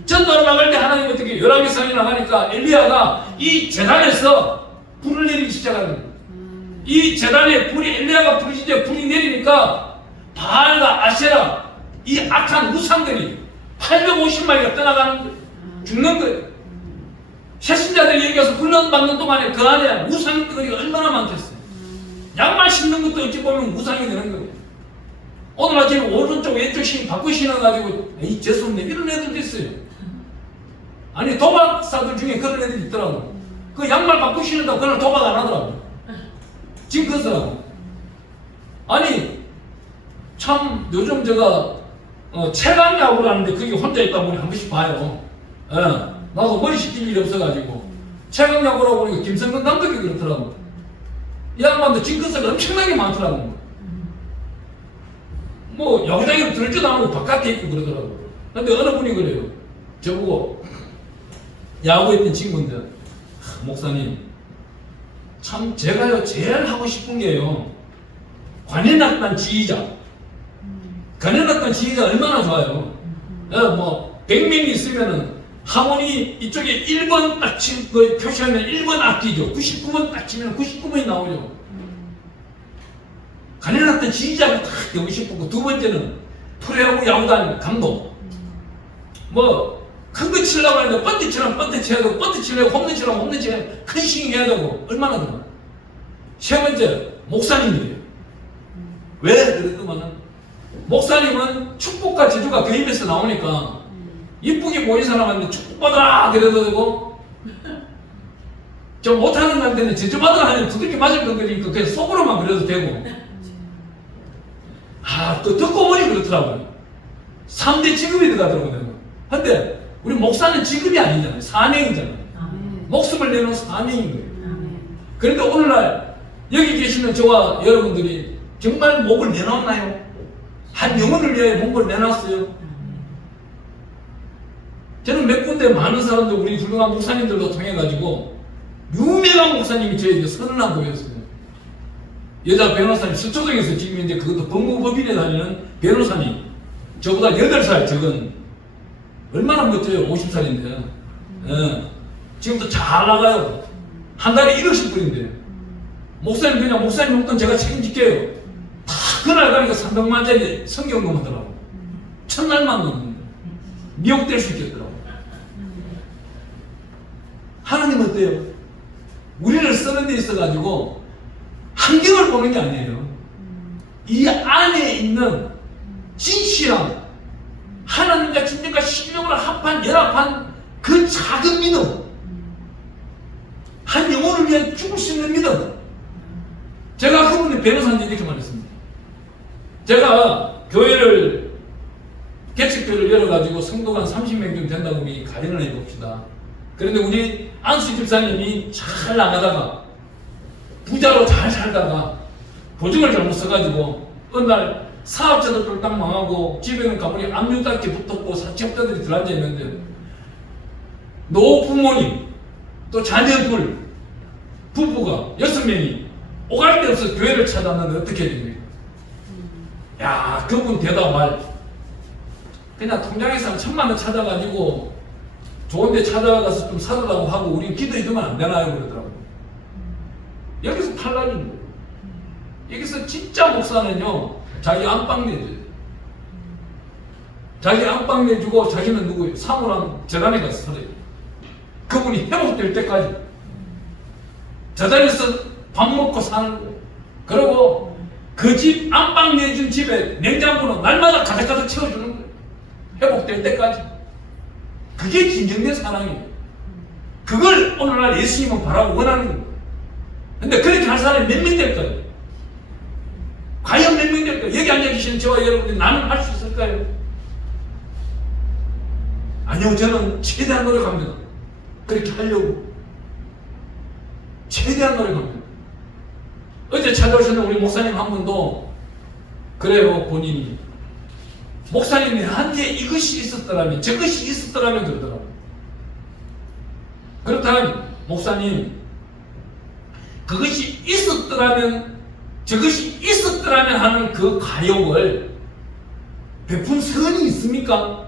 전도로 나갈 때 하나님 어떻게 열왕기상에 나가니까 엘리야가 이 제단에서 불을 내리기 시작하는 거예요. 이 제단에 불이 엘리야가 불이 내리니까 바알과 아세라 이 악한 우상들이 850마리가 떠나가는 거예요. 죽는 거예요. 새신자들 얘기해서 훈련받는 동안에 그 안에 우상들이 얼마나 많겠어요. 양말 신는 것도 어찌 보면 우상이 되는 거예요. 오늘 아침에 오른쪽 왼쪽 힘 바꿔 신어가지고 에이 죄송합니다 이런 애들도 있어요. 아니 도박사들 중에 그런 애들이 있더라고. 그 양말 바꿔 신는다고 그날 도박 안 하더라고. 지금 그러더라고. 아니 참 요즘 제가 체감 야구를 하는데 그게 혼자 있다 보니 한 번씩 봐요. 나도 머리 식힐 일이 없어가지고 체감 야구라고 보니까 김성근 감독이 그렇더라고. 이 양반도 징크스가 엄청나게 많더라고. 뭐 야구장에 들지도 않고 바깥에 있고 그러더라고. 근데 어느 분이 그래요. 저보고 야구했던 친구인데 목사님 참 제가요 제일 하고 싶은 게요 관현악단 지휘자. 관현악단 지휘자 얼마나 좋아요. 뭐 100명이 있으면은 하모니 이쪽에 1번 딱 그 표시하면 1번 악기죠. 99번 딱 치면 99번이 나오죠. 관현악단 지휘자가 딱 되고 싶고 두 번째는 프로야구 야구단 감독. 뭐 큰 거 치려고 하는데 번트 치려면 번트 쳐야 되고 번트 치려고 홈런 치려면 홈런 쳐야 되고 큰 스윙 해야 되고 얼마나 더나. 세 번째 목사님이에요. 왜 그랬더만은 목사님은 축복과 제주가 그 입에서 나오니까 이쁘게 보인 사람한테 축복받아라 그래도 되고 저 못하는 사람한테는 제주받아라 하면 두들겨 맞을 거니까 그냥 속으로만 그래도 되고 또 듣고 보니 그렇더라고요. 3대 직업이 들어가더라고요. 근데 우리 목사는 직업이 아니잖아요. 사명이잖아요. 목숨을 내놓은 사명인 거예요. 그런데 오늘날 여기 계시는 저와 여러분들이 정말 목을 내놨나요? 한 영혼을 위하여 목을 내놨어요. 저는 몇 군데 많은 사람들 우리 훌륭한 목사님들도 통해가지고 유명한 목사님이 저에게 선을 한 보였어요. 여자 변호사님 서초동에서 지금 이제 그것도 법무법인에 다니는 변호사님 저보다 8살 적은 얼마나 멋져요. 50살인데 지금도 잘 나가요. 한 달에 1억씩 뿌린대요. 목사님 그냥 목사님 목돈 제가 책임질게요. 다 그날 가니까 300만짜리 성경금 하더라고. 첫날만 넣는데 미혹될 수 있겠더라고. 하나님은 어때요? 우리를 쓰는 데 있어가지고 환경을 보는 게 아니에요. 이 안에 있는 진실함, 하나님과 진정과 신령으로 합한 연합한 그 작은 믿음, 한 영혼을 위해 죽을 수 있는 믿음. 제가 그분의 변호사한테 이렇게 말했습니다. 제가 교회를 개척교회를 열어가지고 성도가 한 30명 좀 된다고 우리 가정을 해봅시다. 그런데 우리 안수 집사님이 잘 나가다가 부자로 잘 살다가 보증을 잘못 써가지고 어느 날 사업자들 쫄딱 망하고 집에는 가보니 압류단계 붙었고 사채업자들이 들어앉아 있는데 노부모님, 또 자녀들, 부부가 6명이 오갈 데 없어 교회를 찾았는데 어떻게 됩니까? 야, 그분 대답 말. 그냥 통장에서 1,000만 원 찾아가지고 좋은 데 찾아가서 좀 살으라고 하고 우린 기도해주면 안 되나요? 그러더라고요. 여기서 탈락인 거예요. 여기서 진짜 목사는요, 자기 안방 내줘요. 자기 안방 내주고 자기는 누구예요? 사모랑 재단에 가서 살아요. 그분이 회복될 때까지 저 자리에서 밥 먹고 사는 거예요. 그리고 그 집 안방 내준 집에 냉장고는 날마다 가득가득 채워주는 거예요. 회복될 때까지. 그게 진정된 사랑이에요. 그걸 오늘날 예수님은 바라고 원하는 거예요. 근데 그렇게 할 사람이 몇 명 될까요? 과연 몇 명 될까요? 여기 앉아계시는 저와 여러분들이 나는 할 수 있을까요? 아니요, 저는 최대한 노력합니다. 그렇게 하려고 최대한 노력합니다. 어제 찾아오셨는 우리 목사님 한 분도 그래요. 본인이 목사님 나한테 이것이 있었더라면 저것이 있었더라면 그러더라고요. 그렇다면 목사님 그것이 있었더라면 저것이 있었더라면 하는 그 가욕을 베푼 선이 있습니까?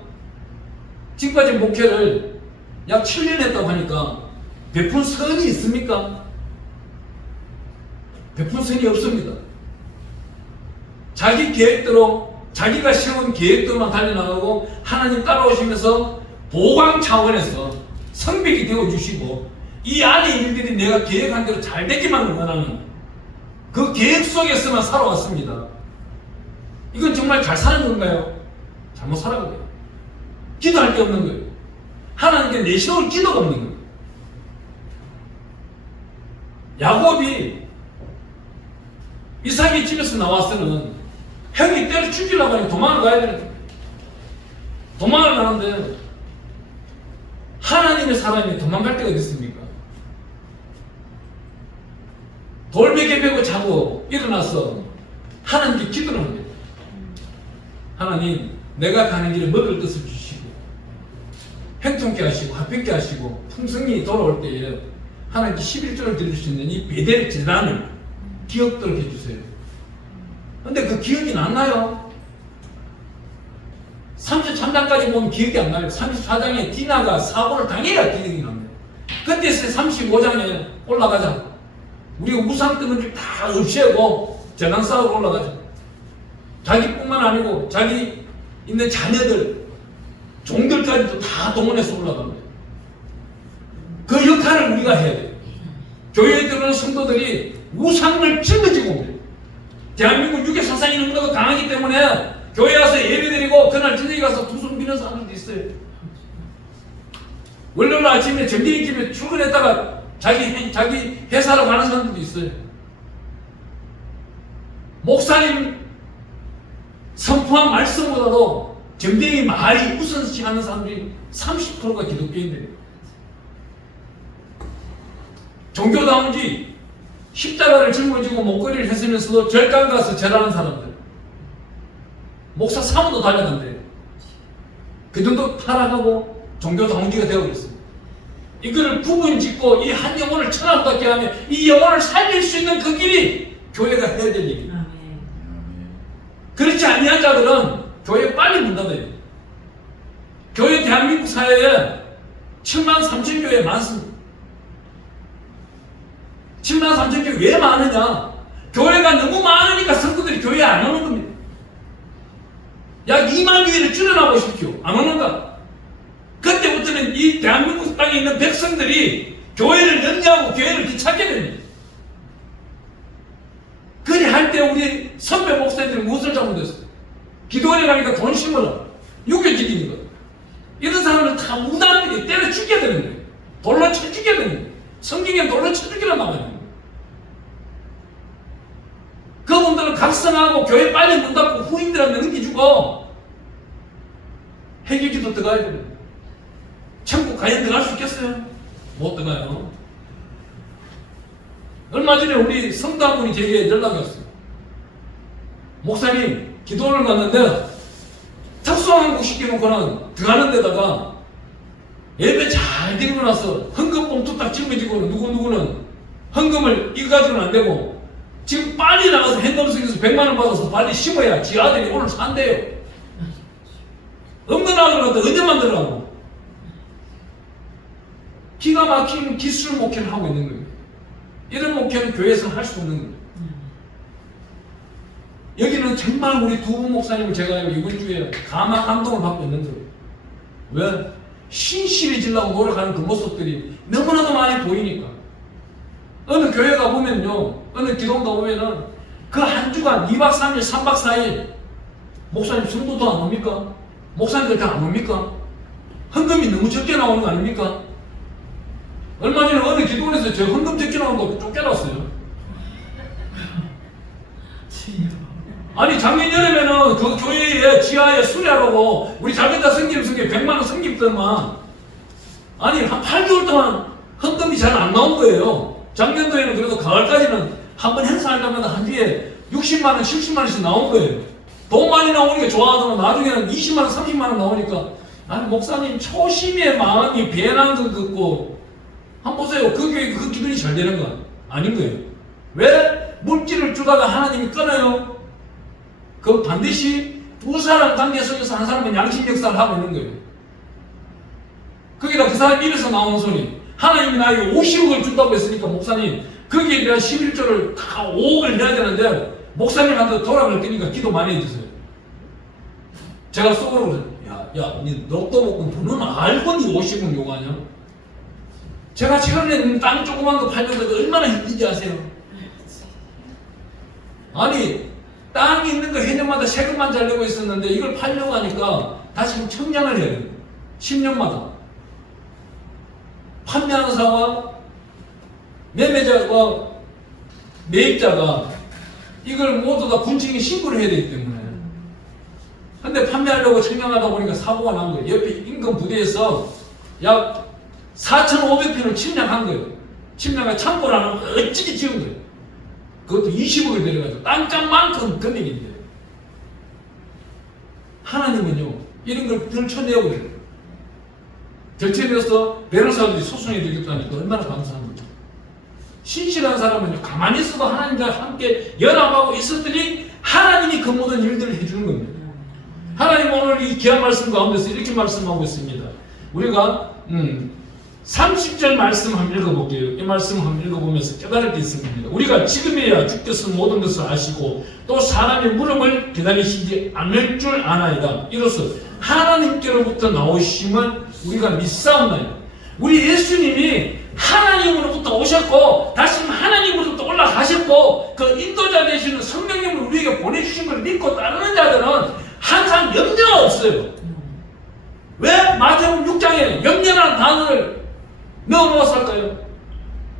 지금까지 목회를 약 7년 했다고 하니까 베푼 선이 있습니까? 베푼 선이 없습니다. 자기 계획대로 자기가 세운 계획대로만 달려나가고 하나님 따라오시면서 보강 차원에서 성백이 되어주시고 이 안에 일들이 내가 계획한 대로 잘 되기만 원하는 그 계획 속에서만 살아왔습니다. 이건 정말 잘 사는 건가요? 잘못 살아가요. 기도할 게 없는 거예요. 하나님께 내세울 기도가 없는 거예요. 야곱이 이삭의 집에서 나와서는 형이 때려 죽이려고 하니 도망을 가야 되는데 도망을 가는데 하나님의 사람이 도망갈 데가 어디 있습니까? 돌베개 베고 자고 일어나서 하나님께 기도를 합니다. 하나님, 내가 가는 길에 먹을 것을 주시고 형통케 하시고 화평케 하시고 풍성이 돌아올 때에 하나님께 11조를 드릴 수 있는 이 베델 제단을 기억도록 해주세요. 근데 그 기억이 안 나요. 33장까지 보면 기억이 안 나요. 34장에 디나가 사고를 당해야 기억이 납니다. 그때 35장에 올라가자. 우리가 우상 끄는 다 없애고 재단 쌓으러 올라가자. 자기뿐만 아니고 자기 있는 자녀들, 종들까지도 다 동원해서 올라갑니다. 그 역할을 우리가 해야 돼요. 교회에 들어오는 성도들이 우상을 짊어지고 옵니다. 대한민국 유교 사상이 너무나도 강하기 때문에 교회 와서 예배드리고 그날 저녁에 가서 두 손 비는 사람들도 있어요. 월요일 아침에 정진이 집에 출근했다가 자기 회사로 가는 사람들도 있어요. 목사님 선포한 말씀보다도 정쟁이 말이 우선시하는 사람들이 30%가 기독교인들이에요. 종교다운지 십자가를 짊어지고 목걸이를 했으면서도 절간 가서 절하는 사람들. 목사 사무도 달려간대요. 그 정도 타락하고 종교다운지가 되어버렸어요. 이거를 구분 짓고 이 한 영혼을 천하받게 하면 이 영혼을 살릴 수 있는 그 길이 교회가 해야 될 일입니다. 그렇지 아니한 자들은 교회 빨리 문 닫아요. 교회 대한민국 사회에 7만 3천 교회 많습니다. 7만 3천 교회 왜 많으냐? 교회가 너무 많으니까 성도들이 교회에 안 오는 겁니다. 약 2만 교회를 줄여나가고 싶죠. 안 오는가? 그때부터는 이 대한민국 땅에 있는 백성들이 교회를 염려하고 교회를 뒤찾게 됩니다. 그리 할 때 우리 선배 목사님들이 무엇을 잘못했어요? 기도원에 가니까 돈 심으라. 유교지기는 거. 이런 사람을 다 무단하게 때려 죽여야 되는 거예요. 돌로 쳐 죽여야 되는 거예요. 성경에 돌로 쳐 죽이라 나와요. 그분들은 각성하고 교회 빨리 문 닫고 후임들한테 넘겨주고 해결기도 들어가야 돼요. 천국 과연 들어갈 수 있겠어요? 못 들어가요. 얼마 전에 우리 성도 한 분이 제게 연락이 왔어요. 목사님, 기도를 갔는데 특수한 거 시켜놓고는 들어가는 데다가 예배 잘 잘 드리고 나서 헌금 봉투 딱 짊어지고는 누구는 헌금을 이거 가지고는 안 되고 지금 빨리 나가서 현금성에서 100만 원 받아서 빨리 심어야 지 아들이 오늘 산대요. 없는 아들 갖다 언제 만들라고? 기가 막힌 기술 목회를 하고 있는 거예요. 이런 목회는 교회에서 할 수 없는 거예요. 여기는 정말 우리 두 분 목사님을 제가 이번 주에 감동을 받고 있는 거예요. 왜? 신실해지려고 노력하는 그 모습들이 너무나도 많이 보이니까. 어느 교회가 보면요, 어느 기독가 보면은 그 한 주간 2박 3일, 3박 4일 목사님 성도도 안 옵니까? 목사님들 다 안 옵니까? 헌금이 너무 적게 나오는 거 아닙니까? 얼마 전에 어느 기도원에서 저 헌금 적게 나오는 거 쫓겨났어요. 아니 작년 여름에는 그 교회에 지하에 수리하라고 우리 자기다 성김 100만 원 성김더만 아니 한 8개월 동안 헌금이 잘 안 나온 거예요. 작년도에는 그래도 가을까지는 한 번 행사하려면 한 주에 60만 원, 70만 원씩 나온 거예요. 돈 많이 나오니까 좋아하더만 나중에는 20만 원, 30만 원 나오니까 아니 목사님 초심의 마음이 변한 것 같고 한번 보세요. 그 교회 그 기분이 잘 되는 거 아닌 거예요. 왜? 물질을 주다가 하나님이 끊어요. 그 반드시 두 사람 관계 속에서 한 사람은 양심 역사를 하고 있는 거예요. 거기다 그 사람 입에서 나오는 소리. 하나님이 나에게 50억을 준다고 했으니까 목사님 거기에 대한 11조를 다 5억을 내야 되는데 목사님한테 돌아갈 거니까 기도 많이 해주세요. 제가 속으로 그래요. 니 로또 복권 너는 알고 니 50억 요구하냐? 제가 최근에 땅 조그만 거 팔면서 얼마나 힘든지 아세요? 아니 땅이 있는 거 해년마다 세금만 잘 내고 있었는데 이걸 팔려고 하니까 다시 청량을 해야 돼요. 10년마다. 판매하는 사와 매매자와 매입자가 이걸 모두 다 군청에 신고를 해야 되기 때문에. 근데 판매하려고 청량하다 보니까 사고가 난 거예요. 옆에 인근 부대에서 약 4,500평을 침략한 거예요. 침략한 창고를 하나 멋지게 지은 거예요. 그것도 20억을 내려가지고 땅값만큼 금액인데 하나님은요 이런 걸 들춰내고 그래요. 들춰내서 변호사들이 소송해 드리겠다니까 얼마나 감사합니다. 신실한 사람은요 가만히 있어도 하나님과 함께 연합하고 있었더니 하나님이 그 모든 일들을 해주는 겁니다. 하나님 오늘 이 귀한 말씀 가운데서 이렇게 말씀하고 있습니다. 우리가 30절 말씀 한번 읽어볼게요. 이 말씀 한번 읽어보면서 깨달을 게 있습니다. 우리가 지금이야 주께서 모든 것을 아시고 또 사람의 물음을 기다리시지 않을 줄 아나이다. 이로써 하나님께로부터 나오심을 우리가 믿사옵나이다. 우리 예수님이 하나님으로부터 오셨고 다시 하나님으로부터 올라가셨고 그 인도자 되시는 성령님을 우리에게 보내주신 걸 믿고 따르는 자들은 항상 염려가 없어요. 왜 마태복음 6장에 염려라는 단어를 넣어놓았을까요?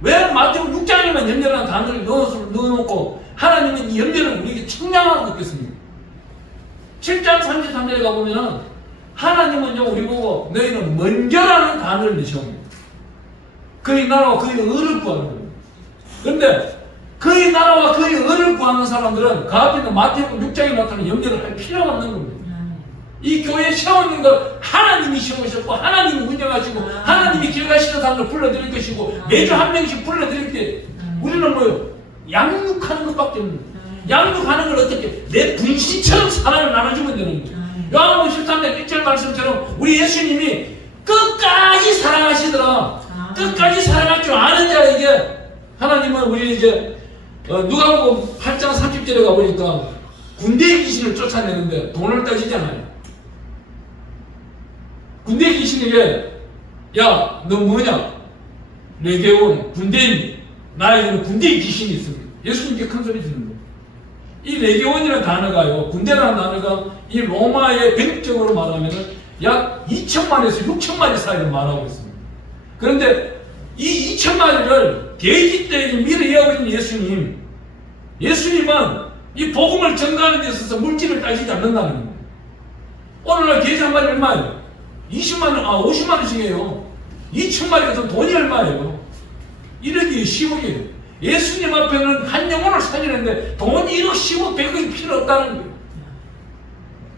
왜 마태복음 6장에만 염려라는 단어를 넣어놓고 하나님은 이 염려를 우리에게 청량하고 있겠습니까? 7장 33절에 가보면 하나님은요 우리 보고 너희는 먼저라는 단어를 넣으십니다. 그의 나라와 그의 의를 구하는 거예요. 그런데 그의 나라와 그의 의를 구하는 사람들은 그 앞에 있는 마태복음 6장에 나타나는 염려를 할 필요가 없는 겁니다. 이 교회에 세우는 걸 하나님이 세우셨고 하나님이 운영하시고 하나님이 기억하시는 사람을 불러드릴 것이고 매주 한 명씩 불러드릴 때 우리는 뭐요? 양육하는 것밖에 없는 거예요. 양육하는 걸 어떻게? 내 분신처럼 사랑을 나눠주면 되는 거예요. 요한복음 13장 1절 말씀처럼 우리 예수님이 끝까지 사랑하시더라. 끝까지 사랑할 줄 아는 자에게 하나님은 우리 이제 누가복음 8장 30절에 가보니까 군대의 귀신을 쫓아내는데 돈을 따지잖아요. 군대의 귀신에게 야 너 뭐냐? 레게온 군대인 나에게는 군대의 귀신이 있습니다. 예수님께 큰 소리 지르는 거예요. 이 레게온이라는 단어가요 군대라는 단어가 이 로마의 병적으로 말하면 약 2천만에서 6천마리 사이를 말하고 있습니다. 그런데 이 2천마리를 돼지 떼기 밀어 이어버린 예수님은 이 복음을 전가하는 데 있어서 물질을 따지지 않는다는 거예요. 오늘날 돼지 한 마리 얼마예요? 50만 원씩이에요. 2천마리 같은 돈이 얼마예요? 1억이에요, 10억이에요. 예수님 앞에는 한 영혼을 살리는데 돈이 1억, 10억, 100억이 필요 없다는 거예요.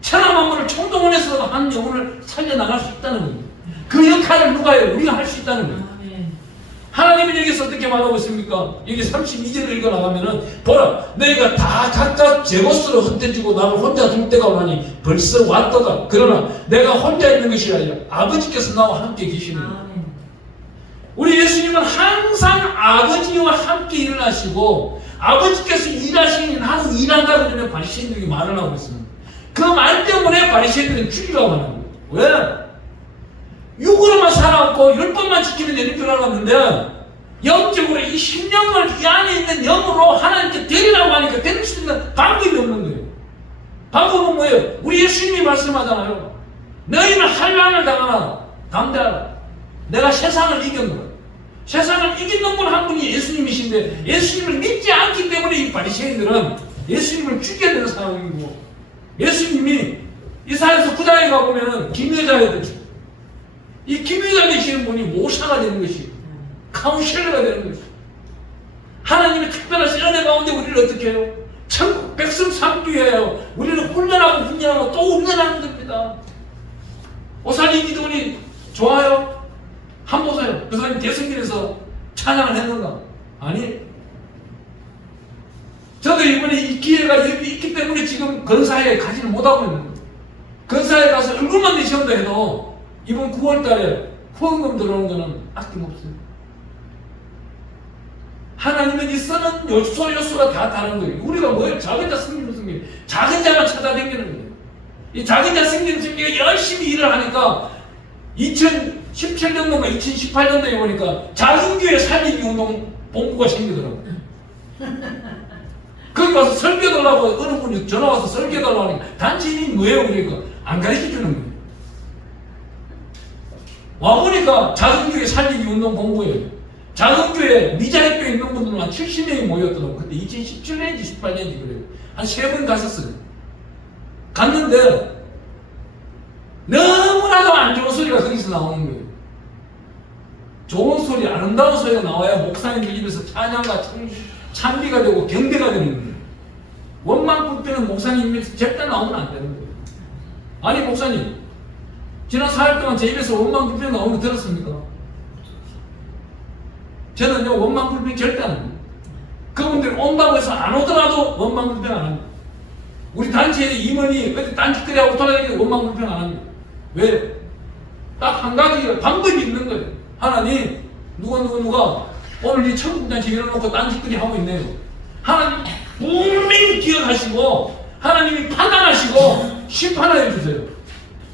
천원 사람 한 분을 총동원해서 한 영혼을 살려나갈 수 있다는 겁니다. 그 역할을 누가 해요? 우리가 할 수 있다는 거예요. 하나님은 여기서 어떻게 말하고 있습니까? 여기 32절을 읽어나가면은 보라, 너희가 다 각자 제 곳으로 흩어지고 나를 혼자 둘 때가 오나니 벌써 왔도다. 그러나 내가 혼자 있는 것이 아니라 아버지께서 나와 함께 계시는 거예요. 우리 예수님은 항상 아버지와 함께 일어나시고 아버지께서 일하시니 나도 일한다 그러면 바리새인들이 말을 하고 있습니다. 그 말 때문에 바리새인들은 죽이려고 하는 거예요. 왜? 육으로만 살아왔고 10번만 지키면 되는 줄 알았는데 영적으로 이 심령을 이 안에 있는 영으로 하나님께 드리라고 하니까 드릴 수 있는 방법이 없는 거예요. 방법은 뭐예요? 우리 예수님이 말씀하잖아요. 너희는 환난을 당하나 담대하라. 내가 세상을 이겼노라. 세상을 이기는 분 한 분이 예수님이신데 예수님을 믿지 않기 때문에 이 바리새인들은 예수님을 죽여야 되는 상황이고, 예수님이 이사야서 9장에 가보면 김여자에 되죠. 이 김유자 되시는 분이 모사가 되는 것이, 카운셀러가 되는 것이, 하나님의 특별하신 은혜 가운데 우리를 어떻게 해요? 천국 백성 삼기 위하여 우리를 훈련하고 또 훈련하는 겁니다. 오살리 기도원이 좋아요? 한 보세요. 그 사람이 대성길에서 찬양을 했는가? 아니. 저도 이번에 이 기회가 여기 있기 때문에 지금 건사에 가지를 못하고 있는 거예요. 건사에 가서 얼굴만 내시험도 해도 이번 9월달에 후원금 들어오는 거는 아낌없어요. 하나님은 이 쓰는 요소가 다 다른 거예요. 우리가 뭐예요? 작은 자 승리는 승리. 작은 자만 찾아다니는 거예요. 이 작은 자 승리는 승리가 열심히 일을 하니까 2017년도인가 2018년도에 보니까 작은 교회 살리기 운동 본부가 생기더라고요. 거기 와서 설교달라고 어느 분이 전화 와서 설교달라고 하니까 단체 이름이 뭐예요? 그러니까 안 가르쳐 주는 거예요. 와보니까 작은 교회 살리기 운동 본부예요. 작은 교회, 미자립교에 있는 분들은 한 70명이 모였더라고요. 그때 2017년인지 18년인지 그래요. 한 3번 갔었어요. 갔는데 너무나도 안 좋은 소리가 거기서 나오는 거예요. 좋은 소리, 아름다운 소리가 나와야 목사님들 입에서 찬양과 찬미가 되고 경배가 되는 거예요. 원망불평은 목사님 입에서 절대 나오면 안 되는 거예요. 아니 목사님, 지난 4일 동안 제 입에서 원망불평 나오는 거 들었습니까? 저는요 원망불평 절대 안 합니다. 그분들이 온다고 해서 안 오더라도 원망불평 안 합니다. 우리 단체의 임원이 어디 딴짓거리하고 돌아다니는 원망불평 안 합니다. 왜? 딱 한 가지 방법이 있는 거예요. 하나님, 누가 오늘 이 천국잔치 열어놓고 딴짓거리 하고 있네요. 하나님 분명히 기억하시고 하나님이 판단하시고 심판을 해주세요.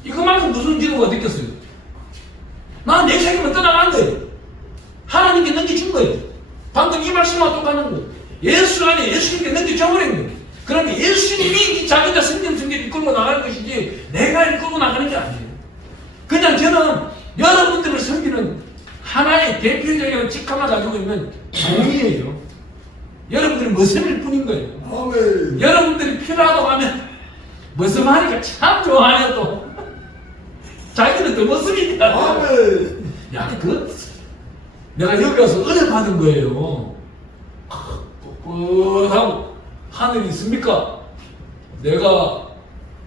이거만큼 무슨 기도가 느꼈어요? 난 내 책임을 떠나간 거예요. 하나님께 넘겨준 거예요. 방금 이 말씀과 똑같은 거예요. 예수 안에 예수님께 넘겨줘버린 거예요. 그러면 예수님이 이 자기가 성경을 이끌고 나가는 것이지 내가 이끌고 나가는 게 아니에요. 그냥 저는 여러분들을 섬기는 하나의 대표적인 직함을 가지고 있는 종이에요. 여러분들이 머슴일 뿐인 거예요. 아멘. 여러분들이 필요하다고 하면 머슴하니까 참 좋아하네 또. 자기는 더 머슴이니까. 아멘. 야, 내가 여기 가서 은혜 받은 거예요. 꿋꿋하고 하늘이 있습니까? 내가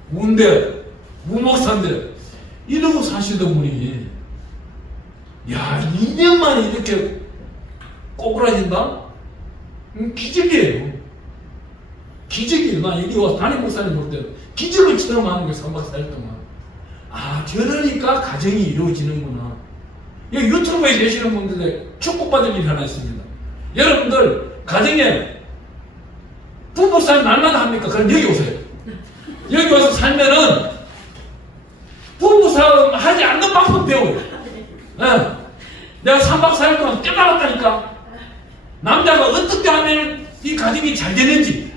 문대, 무목사인데 이러고 사시던 분이 야 2년 만에 이렇게 꼬꾸라진다? 기적이에요. 기적이에요. 나 여기 와서 담임 목사님 볼 때 기적을 처럼 하는 거예요. 3박 4일 동안. 아 저러니까 가정이 이루어지는구나. 여기 유튜브에 계시는 분들의 축복받을 일이 하나 있습니다. 여러분들 가정에 부부싸움 날마다 합니까? 그럼 여기 오세요. 여기 와서 살면은 부부싸움 하지 않는 방법 배워요. 네. 내가 3박 4일 동안 깨달았다니까. 남자가 어떻게 하면 이 가정이 잘 되는지,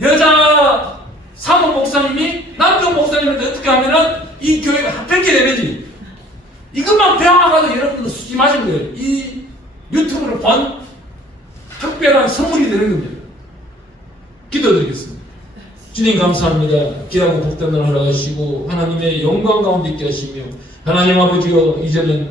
여자 사모 목사님이 남편 목사님한테 어떻게 하면은 이 교회가 합병게 되는지, 이것만 배워가지고 여러분들 수집하신 거예요. 이 유튜브를 본 특별한 선물이 되는 겁니다. 기도드리겠습니다. 주님 감사합니다. 귀하고 복된 날 허락하시고 하나님의 영광 가운데 있게 하시며 하나님 아버지여 이제는